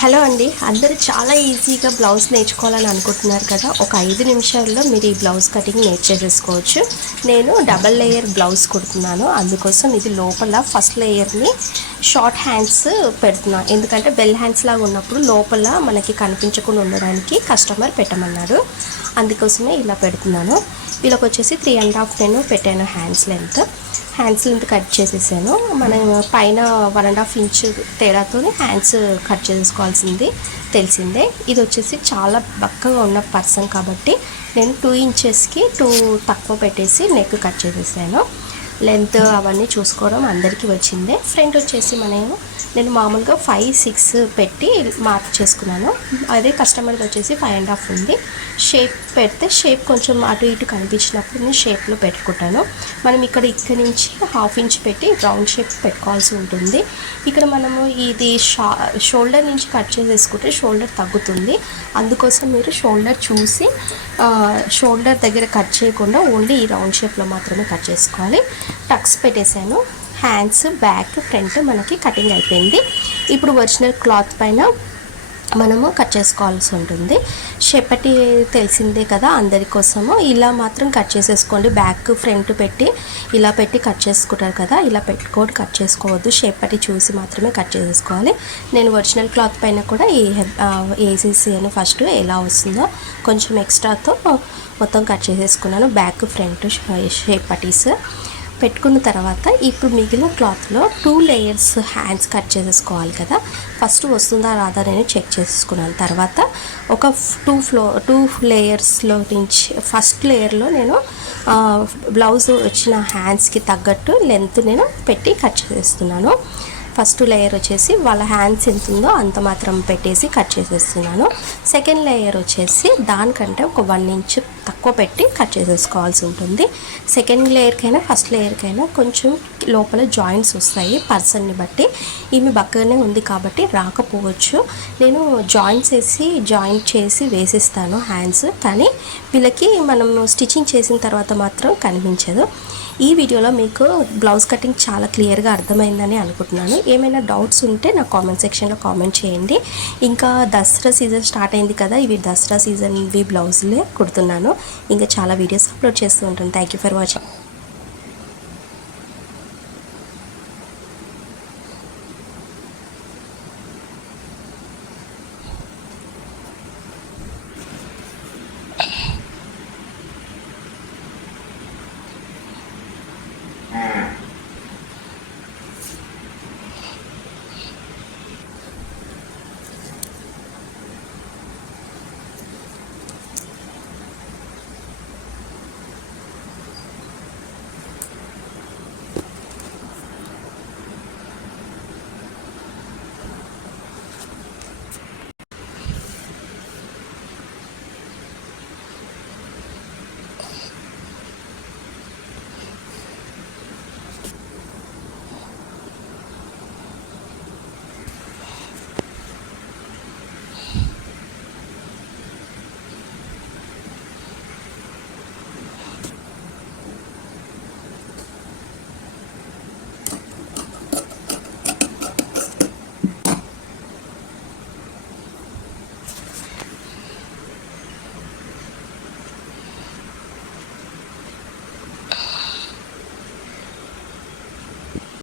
Hello అండి. అందరూ చాలా ఈజీగా బ్లౌజ్ నేర్చుకోవాలని అనుకుంటున్నారు కదా. ఒక ఐదు నిమిషాల్లో మీరు ఈ బ్లౌజ్ కటింగ్ నేర్చేసేసుకోవచ్చు. నేను డబల్ లేయర్ బ్లౌజ్ కుడుతున్నాను. అందుకోసం ఇది లోపల ఫస్ట్ లేయర్ని షార్ట్ హ్యాండ్స్ పెడుతున్నాను ఎందుకంటే బెల్ హ్యాండ్స్ లాగా ఉన్నప్పుడు లోపల మనకి కనిపించకుండా ఉండడానికి కస్టమర్ పెట్టమన్నాడు. అందుకోసమే ఇలా పెడుతున్నాను. వీళ్ళకి వచ్చేసి త్రీ అండ్ హాఫ్ నేను పెట్టాను hands length hands length cut చేసేసాను. మనం పైన వన్ అండ్ హాఫ్ ఇంచ్ తేడాతో హ్యాండ్స్ కట్ చేసుకోవాల్సింది తెలిసిందే. ఇది వచ్చేసి చాలా బక్కగా ఉన్న పర్సన్ కాబట్టి నేను టూ ఇంచెస్కి టూ తక్కువ పెట్టేసి నెక్ కట్ చేసేసాను. లెంత్ అవన్నీ చూసుకోవడం అందరికీ వచ్చిందే. ఫ్రంట్ వచ్చేసి మనము నేను మామూలుగా ఫైవ్ సిక్స్ పెట్టి మార్క్ చేసుకున్నాను. అదే కస్టమర్కి వచ్చేసి ఫైవ్ అండ్ హాఫ్ ఉంది. షేప్ పెడితే షేప్ కొంచెం అటు ఇటు కనిపించినప్పుడు నేను షేప్లో పెట్టుకుంటాను. మనం ఇక్కడ ఇక్కడ నుంచి హాఫ్ ఇంచ్ పెట్టి రౌండ్ షేప్ పెట్టుకోవాల్సి ఉంటుంది. ఇక్కడ మనము ఇది షా షోల్డర్ నుంచి కట్ చేసేసుకుంటే షోల్డర్ తగ్గుతుంది. అందుకోసం మీరు షోల్డర్ చూసి షోల్డర్ దగ్గర కట్ చేయకుండా ఓన్లీ ఈ రౌండ్ షేప్లో మాత్రమే కట్ చేసుకోవాలి. టక్స్ పెట్టేశాను. హ్యాండ్స్ బ్యాక్ ఫ్రంట్ మనకి కటింగ్ అయిపోయింది. ఇప్పుడు ఒరిజినల్ క్లాత్ పైన మనము కట్ చేసుకోవాల్సి ఉంటుంది. షెపటి తెలిసిందే కదా అందరి కోసము. ఇలా మాత్రం కట్ చేసేసుకోండి. బ్యాక్ ఫ్రంట్ పెట్టి ఇలా పెట్టి కట్ చేసుకుంటారు కదా ఇలా పెట్టుకొని కట్ చేసుకోవద్దు. షెపటి చూసి మాత్రమే కట్ చేసేసుకోవాలి. నేను ఒరిజినల్ క్లాత్ పైన కూడా ఈ ఏసీసీ అని ఫస్ట్ ఎలా వస్తుందో కొంచెం ఎక్స్ట్రాతో మొత్తం కట్ చేసేసుకున్నాను. బ్యాక్ ఫ్రంట్ షేప్ పటీస్ పెట్టుకున్న తర్వాత ఇప్పుడు మిగిలిన క్లాత్లో టూ లేయర్స్ హ్యాండ్స్ కట్ చేసేసుకోవాలి కదా. ఫస్ట్ వస్తుందా రాదా నేను చెక్ చేసుకున్నాను తర్వాత ఒక టూ ఫ్లో టూ లేయర్స్లో నుంచి ఫస్ట్ లేయర్లో నేను బ్లౌజ్ వచ్చిన హ్యాండ్స్కి తగ్గట్టు లెంత్ నేను పెట్టి కట్ చేసేస్తున్నాను. ఫస్ట్ లేయర్ వచ్చేసి వాళ్ళ హ్యాండ్స్ ఎంత ఉందో అంత మాత్రం పెట్టేసి కట్ చేసేస్తున్నాను. సెకండ్ లేయర్ వచ్చేసి దానికంటే ఒక వన్ ఇంచ్ తక్కువ పెట్టి కట్ చేసేసుకోవాల్సి ఉంటుంది. సెకండ్ లేయర్కైనా ఫస్ట్ లేయర్కైనా కొంచెం లోపల జాయింట్స్ వస్తాయి పర్సన్ని బట్టి. ఈమె బక్కగానే ఉంది కాబట్టి రాకపోవచ్చు. నేను జాయింట్స్ వేసి జాయింట్ చేసి వేసిస్తాను హ్యాండ్స్. కానీ వీళ్ళకి మనం స్టిచ్చింగ్ చేసిన తర్వాత మాత్రం కనిపించదు. ఈ వీడియోలో మీకు బ్లౌజ్ కటింగ్ చాలా క్లియర్గా అర్థమైందని అనుకుంటున్నాను. ఏమైనా డౌట్స్ ఉంటే నా కామెంట్ సెక్షన్లో కామెంట్ చేయండి. ఇంకా దసరా సీజన్ స్టార్ట్ అయింది కదా ఇవి దసరా సీజన్వి బ్లౌజులే కుడుతున్నాను. ఇంకా చాలా వీడియోస్ అప్లోడ్ చేస్తూ ఉంటాను. Thank you for watching